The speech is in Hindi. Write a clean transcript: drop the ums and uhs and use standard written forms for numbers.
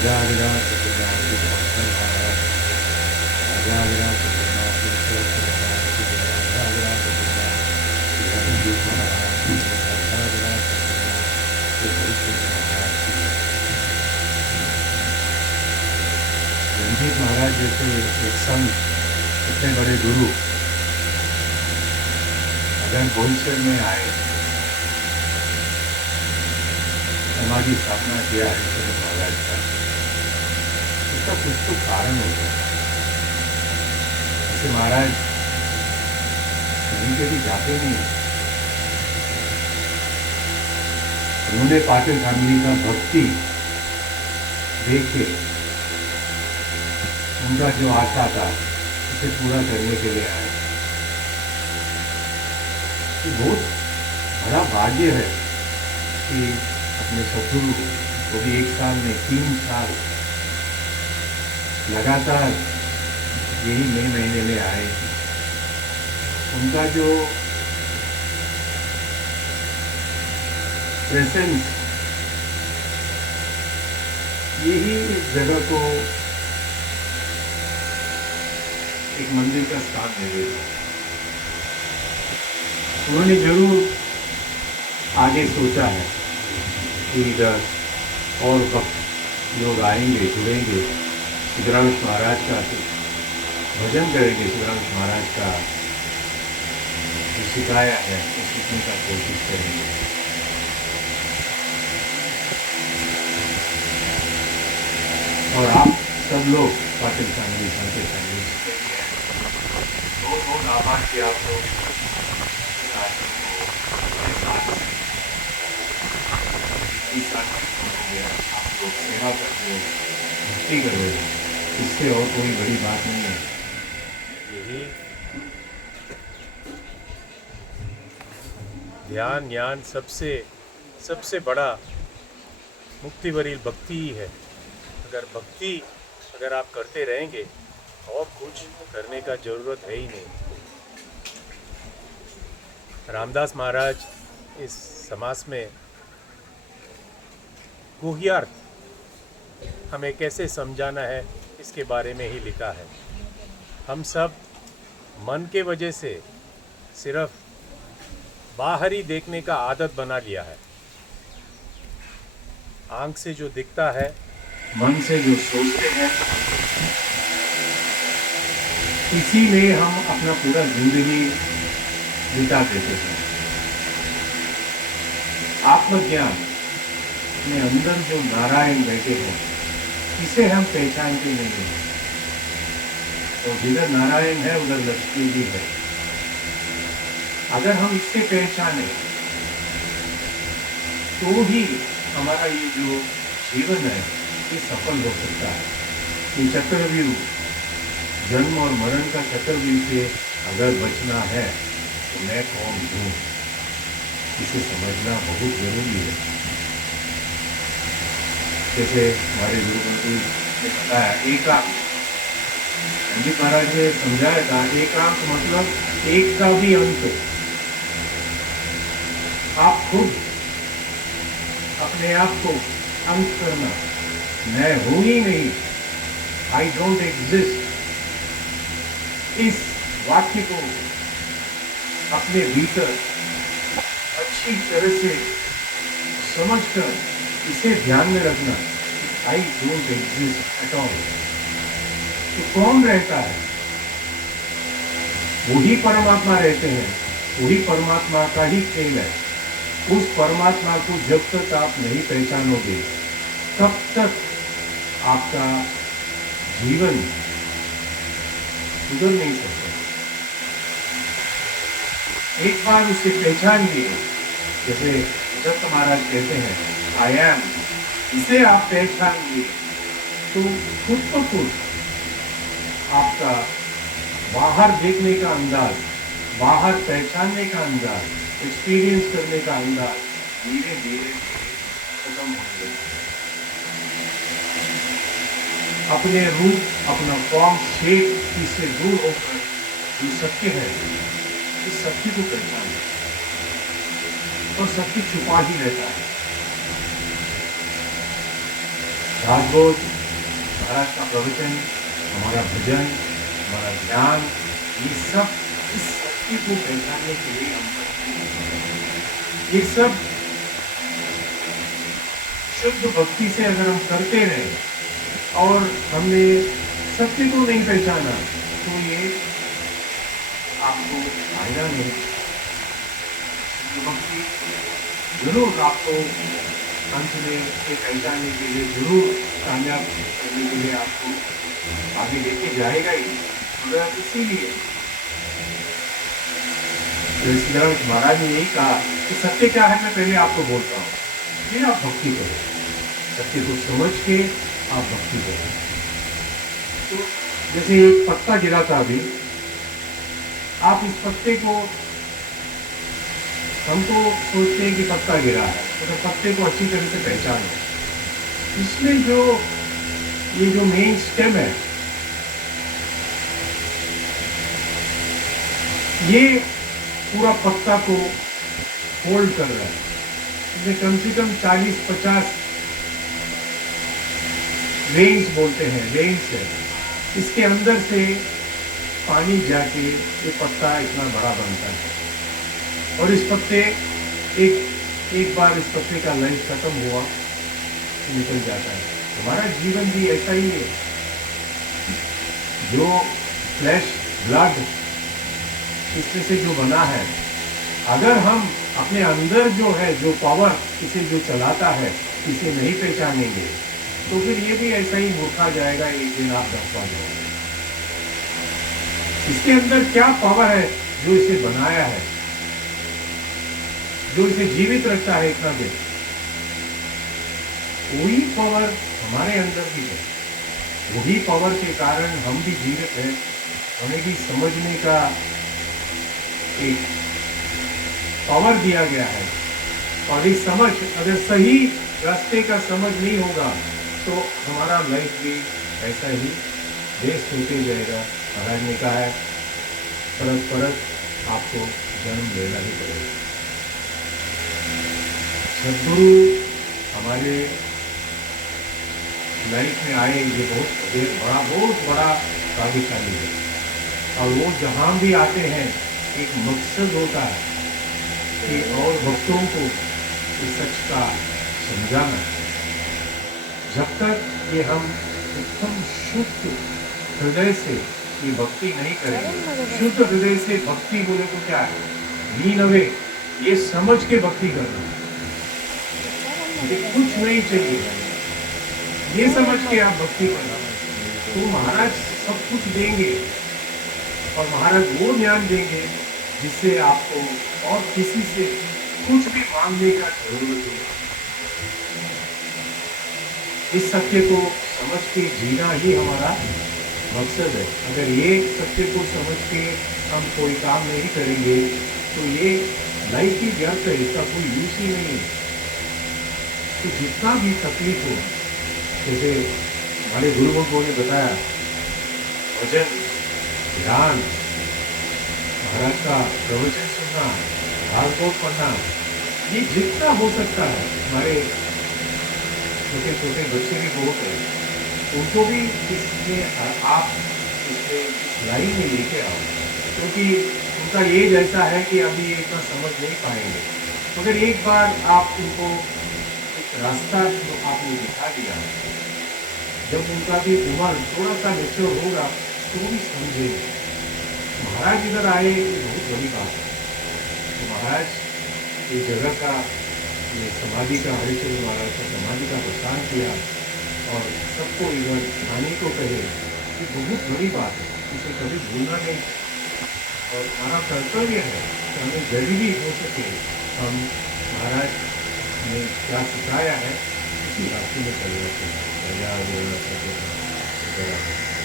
राजाधिराज सत्यनारायण की भाषण महाराज, राजाधिराज सत्यनारायण की सरस्वती महाराज की जय, राजाधिराज सत्यनारायण की रंजीत महाराज की जय, राजाधिराज सत्यनारायण के हरिचंद्र महाराज की जय। रंजीत महाराज जैसे एक संत, इतने बड़े गुरु अगर बोईसर में आए, समाधि स्थापना किया हरिचंद्र महाराज का, इसका कुछ तो कारण होता है। ऐसे महाराज कहीं के भी जाते नहीं। उन्होंने पाटिल फैमिली का भक्ति देख के उनका जो आशा था उसे पूरा करने के लिए आए। ये बहुत बड़ा भाग्य है कि अपने सतगुरु को भी 1 साल में 3 साल लगातार यही मई महीने में आए। उनका जो प्रेजेंस यही इस जगह को एक मंदिर का स्थान दे देगा। उन्होंने जरूर आगे सोचा है कि इधर और वक्त लोग आएंगे, जुड़ेंगे, सिद्धरामेश महाराज का भजन करेंगे, सिद्धरामेश महाराज का जो सिखाया है उस सीखने का कोशिश करेंगे। और आप सब लोग पाटिल फैमिली, संकेत फैमिली बहुत बहुत आभार कि आप लोग इस आश्रम को अपने साथ इस आश्रम हो गया, आप लोग सेवा करते हो, भक्ति कर रहे हो, इससे और कोई बड़ी बात नहीं है। यही ध्यान ज्ञान सबसे बड़ा मुक्ति भरी भक्ति ही है। अगर आप करते रहेंगे और कुछ करने का जरूरत है ही नहीं। रामदास महाराज इस समाज में गुह्यार्थ हमें कैसे समझाना है इसके बारे में ही लिखा है। हम सब मन के वजह से सिर्फ बाहरी देखने का आदत बना लिया है। आंख से जो दिखता है, मन से जो सोचते हैं, इसी में हम अपना पूरा जिंदगी बिता देते हैं। आत्मज्ञान में अंदर जो नारायण बैठे हैं, इसे हम पहचानते नहीं हैं। तो जिधर नारायण है उधर लक्ष्मी भी है। अगर हम इससे पहचाने तो ही हमारा ये जो जीवन है ये सफल हो सकता है। ये चक्रव्यूह, जन्म और मरण का चक्रव्यूह से अगर बचना है तो मैं कौन हूँ, इसे समझना बहुत जरूरी है। जैसे हमारे गुरु बंधु ने बताया, एकांत, रंजीत महाराज ने समझाया था, एकांत मतलब एक का भी अंत। आप खुद अपने आप को अंत करना, मैं हूं ही नहीं, आई डोंट एग्जिस्ट, इस वाक्य को अपने भीतर अच्छी तरह से समझकर इसे ध्यान में रखना, I don't exist at all. तो कौन रहता है? वही परमात्मा रहते हैं, वही परमात्मा का ही खेल है। उस परमात्मा को जब तक आप नहीं पहचानोगे तब तक आपका जीवन सुधर नहीं सकता। एक बार उसे पहचान लिए, जैसे दत्त महाराज कहते हैं आई एम, इसे आप पहचान लिए तो खुद को खुद आपका बाहर देखने का अंदाज, बाहर पहचानने का अंदाज, एक्सपीरियंस करने का अंदाज धीरे धीरे खत्म हो गया। अपने रूप, अपना फॉर्म, शेप इससे दूर होकर जो सत्य है, इस सत्य को पहचाने। और सत्य छुपा ही रहता है। भागवत, महाराज का प्रवचन, हमारा भजन, हमारा ध्यान, ये सब इस सत्य को पहचानने के लिए हम करते हैं। ये सब शुद्ध भक्ति से अगर हम करते रहे और हमने सत्य को नहीं पहचाना तो ये आपको फायदा नहीं। शुद्ध भक्ति जरूर आपको अंत में ये पहचानने के लिए जरूर कामयाब करने के लिए आपको आगे लेके जाएगा ही। मगर इसीलिए सिद्धार्थ महाराज ने यही कहा कि सत्य क्या है मैं पहले आपको बोलता हूँ, फिर आप भक्ति करो। सत्य को समझ के आप भक्ति करो। तो जैसे एक पत्ता गिरा था अभी, आप इस पत्ते को, हम तो सोचते हैं कि पत्ता गिरा है तो पत्ते को अच्छी तरह से पहचानो। इसमें जो ये जो मेन स्टेम है, ये पूरा पत्ता को होल्ड कर रहा है। इसमें कम से कम 40-50 वेन्स बोलते हैं, वेन्स है। इसके अंदर से पानी जाके ये पत्ता इतना बड़ा बनता है। और इस पत्ते एक बार इस पत्ते का लाइफ खत्म हुआ निकल जाता है। हमारा जीवन भी ऐसा ही है। जो फ्लैश ब्लड इसमें से जो बना है, अगर हम अपने अंदर जो है, जो पावर इसे जो चलाता है, इसे नहीं पहचानेंगे तो फिर ये भी ऐसा ही मूर्खा जाएगा, एक दिन आप दफा जाओगे। इसके अंदर क्या पावर है जो इसे बनाया है, जो इसे जीवित रखता है इतना दिन, वही पावर हमारे अंदर भी है। वही पावर के कारण हम भी जीवित हैं। हमें भी समझने का एक पावर दिया गया है। और इस समझ, अगर सही रास्ते का समझ नहीं होगा तो हमारा लाइफ भी ऐसा ही वेस्ट होते जाएगा। महाराज ने कहा है परत परत आपको जन्म लेना ही पड़ेगा। सदगुरु हमारे लाइफ में आए, ये बहुत बड़ा भाग्यशाली है। और वो जहाँ भी आते हैं एक मकसद होता है कि और भक्तों को इस सच का समझाना। जब तक ये हम एकदम शुद्ध हृदय से ये भक्ति नहीं करेंगे, शुद्ध हृदय से भक्ति बोले तो क्या है, मीन अवे, ये समझ के भक्ति करना, कुछ नहीं चाहिए, ये समझ के आप भक्ति करना तो महाराज सब कुछ देंगे। और महाराज वो ज्ञान देंगे जिससे आपको और किसी से कुछ भी मांगने का जरूरत नहीं। इस सत्य को समझ के जीना ही हमारा मकसद है। अगर ये सत्य को समझ के हम कोई काम नहीं करेंगे तो ये लाइफ ही व्यर्थ है, इसका कोई यूज ही नहीं है। तो जितना भी तकलीफ हो, जैसे हमारे गुरुमुखों ने बताया, भजन, ध्यान, महाराज का प्रवचन सुनना, भागवत पढ़ना, ये जितना हो सकता है, हमारे छोटे छोटे बच्चे भी बहुत हैं, उनको भी इसमें आप इस लाइन में लेके आओ, क्योंकि उनका एज ऐसा है कि अभी ये इतना समझ नहीं पाएंगे। मगर एक बार आप उनको एक रास्ता जो आपने दिखा दिया, जब उनका भी उम्र थोड़ा सा मैच्योर होगा तो भी समझेंगे। महाराज इधर आए, ये बहुत बड़ी बात है। तो महाराज ये जगह का, ये समाधि का, हरिचंद्र महाराज का समाधि का प्रस्थान किया और सबको इधर आने को कहे, ये बहुत बड़ी बात है, इसे कभी भूलना नहीं। और हमारा कर्तव्य है कि हमें जल्दी भी हो सके हम महाराज ने क्या सिखाया है उसी रास्ते में चलना चाहिए।